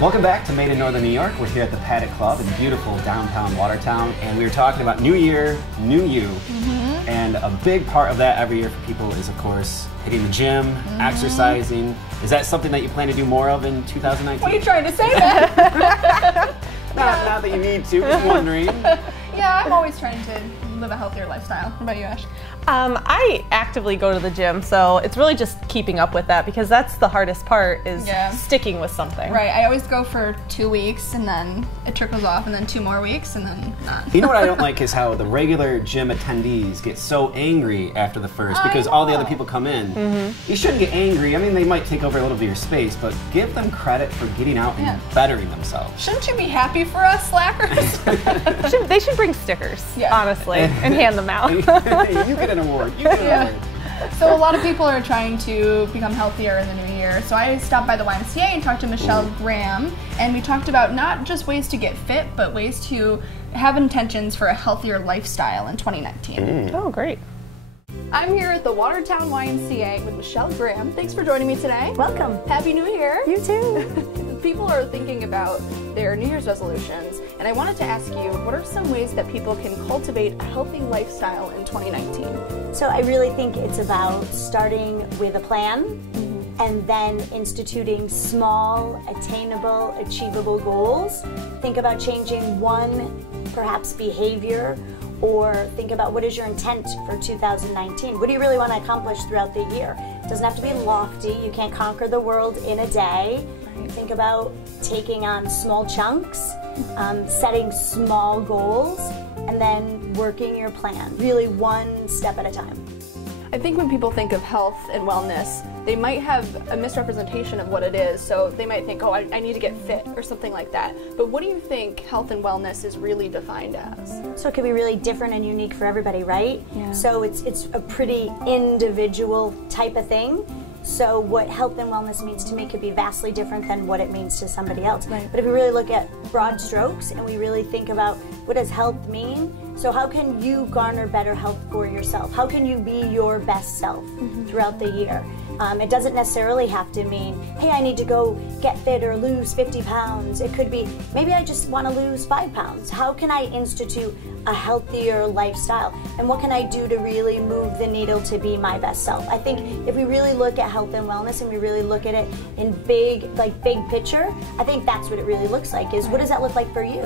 Welcome back to Made in Northern New York. We're here at the Paddock Club in beautiful downtown Watertown, and we were talking about New Year, New You. And a big part of that every year for people is, of course, hitting the gym, exercising. Is that something that you plan to do more of in 2019? What are you trying to say that? Not that you need to, just wondering. Yeah, I'm always trying to live a healthier lifestyle. What about you, Ash? I actively go to the gym, so it's really just keeping up with that, because that's the hardest part, is sticking with something. Right, I always go for 2 weeks and then it trickles off, and then 2 more weeks and then not. You know what I don't like is how the regular gym attendees get so angry after the first because all the other people come in. You shouldn't get angry. I mean, they might take over a little bit of your space, but give them credit for getting out and bettering themselves. Shouldn't you be happy for us, slackers? They should bring stickers, honestly, and hand them out. You get an award. You get an award. So a lot of people are trying to become healthier in the new year. So I stopped by the YMCA and talked to Michelle Graham, and we talked about not just ways to get fit, but ways to have intentions for a healthier lifestyle in 2019. Oh, great. I'm here at the Watertown YMCA with Michelle Graham. Thanks for joining me today. Welcome. Happy New Year. You too. People are thinking about their New Year's resolutions, and I wanted to ask you, what are some ways that people can cultivate a healthy lifestyle in 2019? So I really think it's about starting with a plan and then instituting small, attainable, achievable goals. Think about changing one, perhaps, behavior, or think about what is your intent for 2019. What do you really want to accomplish throughout the year? It doesn't have to be lofty. You can't conquer the world in a day. Think about taking on small chunks, setting small goals, and then working your plan, really one step at a time. I think when people think of health and wellness, they might have a misrepresentation of what it is. So they might think, oh, I need to get fit or something like that. But what do you think health and wellness is really defined as? So it can be really different and unique for everybody, right? Yeah. So it's a pretty individual type of thing. So what health and wellness means to me could be vastly different than what it means to somebody else. Right. But if we really look at broad strokes and we really think about what does health mean, so how can you garner better health for yourself? How can you be your best self throughout the year? It doesn't necessarily have to mean, hey, I need to go get fit or lose 50 pounds. It could be, maybe I just want to lose 5 pounds. How can I institute a healthier lifestyle? And what can I do to really move the needle to be my best self? I think if we really look at health and wellness and we really look at it in big picture, I think that's what it really looks like, is what does that look like for you?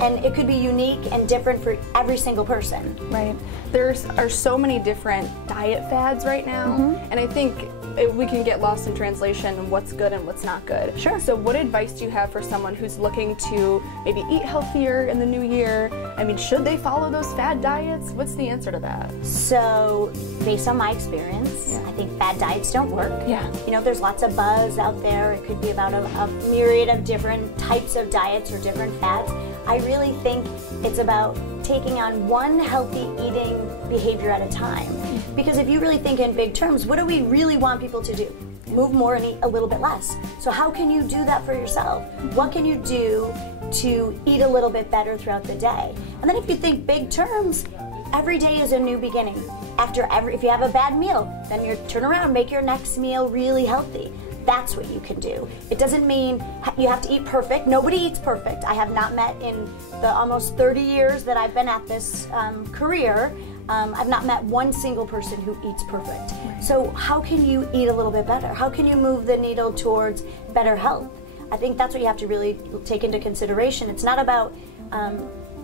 And it could be unique and different for every single person. Right. There are so many different diet fads right now, and I think we can get lost in translation what's good and what's not good. Sure. So what advice do you have for someone who's looking to maybe eat healthier in the new year? I mean, should they follow those fad diets? What's the answer to that? So, based on my experience, I think fad diets don't work. Yeah. You know, there's lots of buzz out there. It could be about a myriad of different types of diets or different fads. I really think it's about taking on one healthy eating behavior at a time. Because if you really think in big terms, what do we really want people to do? Move more and eat a little bit less. So how can you do that for yourself? What can you do to eat a little bit better throughout the day? And then if you think big terms, every day is a new beginning. If you have a bad meal, then you turn around, make your next meal really healthy. That's what you can do. It doesn't mean you have to eat perfect. Nobody eats perfect. I have not met in the almost 30 years that I've been at this career, I've not met one single person who eats perfect. Right. So how can you eat a little bit better? How can you move the needle towards better health? I think that's what you have to really take into consideration. It's not about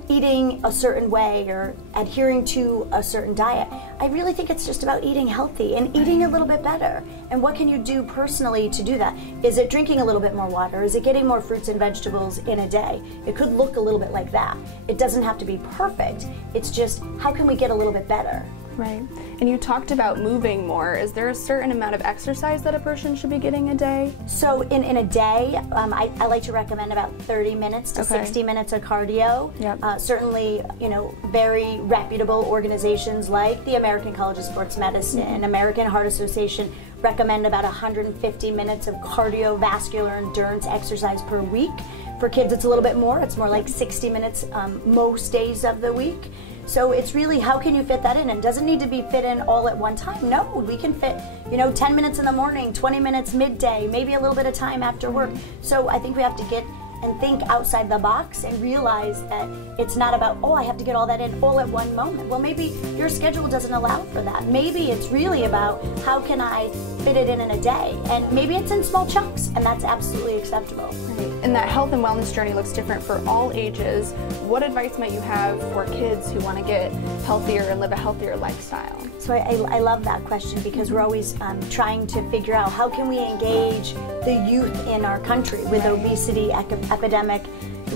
eating a certain way or adhering to a certain diet. I really think it's just about eating healthy and eating a little bit better. And what can you do personally to do that? Is it drinking a little bit more water? Is it getting more fruits and vegetables in a day? It could look a little bit like that. It doesn't have to be perfect. It's just, how can we get a little bit better? Right. And you talked about moving more. Is there a certain amount of exercise that a person should be getting a day? So in a day, I like to recommend about 30 minutes to 60 minutes of cardio. Yep. Certainly, you know, very reputable organizations like the American College of Sports Medicine, American Heart Association recommend about 150 minutes of cardiovascular endurance exercise per week. For kids, it's a little bit more. It's more like 60 minutes most days of the week. So it's really, how can you fit that in? And doesn't need to be fit in all at one time. No, we can fit, 10 minutes in the morning, 20 minutes midday, maybe a little bit of time after work. So I think we have to get and think outside the box and realize that it's not about, oh, I have to get all that in all at one moment. Well, maybe your schedule doesn't allow for that. Maybe it's really about, how can I fit it in a day? And maybe it's in small chunks, and that's absolutely acceptable. Right. And that health and wellness journey looks different for all ages. What advice might you have for kids who want to get healthier and live a healthier lifestyle? So I love that question, because we're always trying to figure out, how can we engage the youth in our country with obesity epidemic,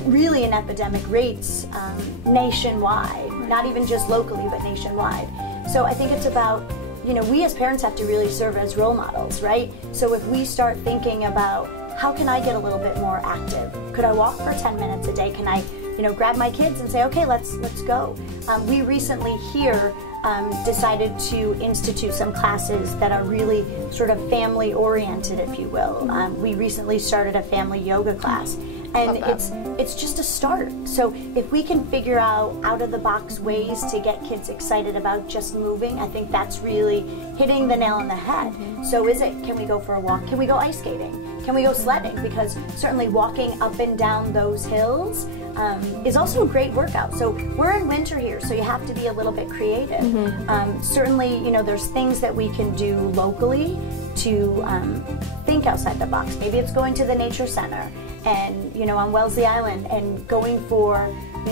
really in epidemic rates nationwide, not even just locally, but nationwide. So I think it's about, we as parents have to really serve as role models, right? So if we start thinking about, how can I get a little bit more active? Could I walk for 10 minutes a day? Can I, grab my kids and say, okay, let's go. We recently here decided to institute some classes that are really sort of family oriented, if you will. We recently started a family yoga class, and it's just a start. So if we can figure out of the box ways to get kids excited about just moving, I think that's really hitting the nail on the head. So can we go for a walk? Can we go ice skating? Can we go sledding? Because certainly walking up and down those hills is also a great workout. So we're in winter here, so you have to be a little bit creative. Certainly, there's things that we can do locally to think outside the box. Maybe it's going to the nature center and, on Wellesley Island and going for,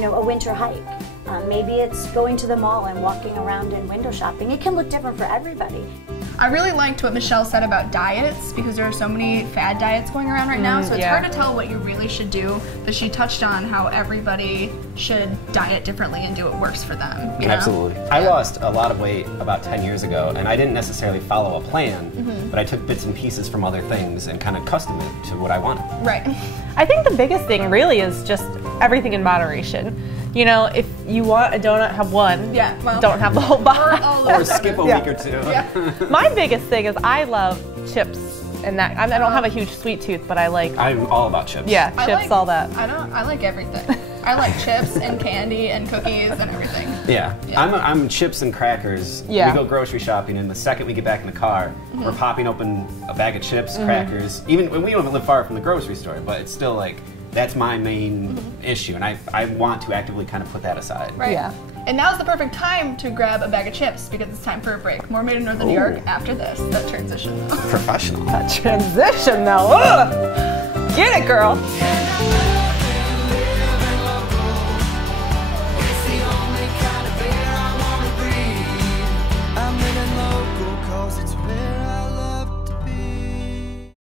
a winter hike. Maybe it's going to the mall and walking around and window shopping. It can look different for everybody. I really liked what Michelle said about diets, because there are so many fad diets going around right now, so it's hard to tell what you really should do, but she touched on how everybody should diet differently and do what works for them. Absolutely. I lost a lot of weight about 10 years ago, and I didn't necessarily follow a plan, but I took bits and pieces from other things and kind of custom it to what I wanted. Right. I think the biggest thing really is just everything in moderation. If you want a donut, have one. Don't have the whole box. Or skip a week or two. My biggest thing is I love chips, and that I don't have a huge sweet tooth, but I'm all about chips. Yeah, chips, all that. I like everything. I like chips and candy and cookies and everything. Yeah. I'm chips and crackers. We go grocery shopping, and the second we get back in the car, we're popping open a bag of chips, crackers. Even when we don't live far from the grocery store, but it's still like, that's my main issue, and I want to actively kind of put that aside. Right. Yeah. And now's the perfect time to grab a bag of chips, because it's time for a break. More Made in Northern New York after this. That transition. Professional. That transition, though. Ugh. Get it, girl.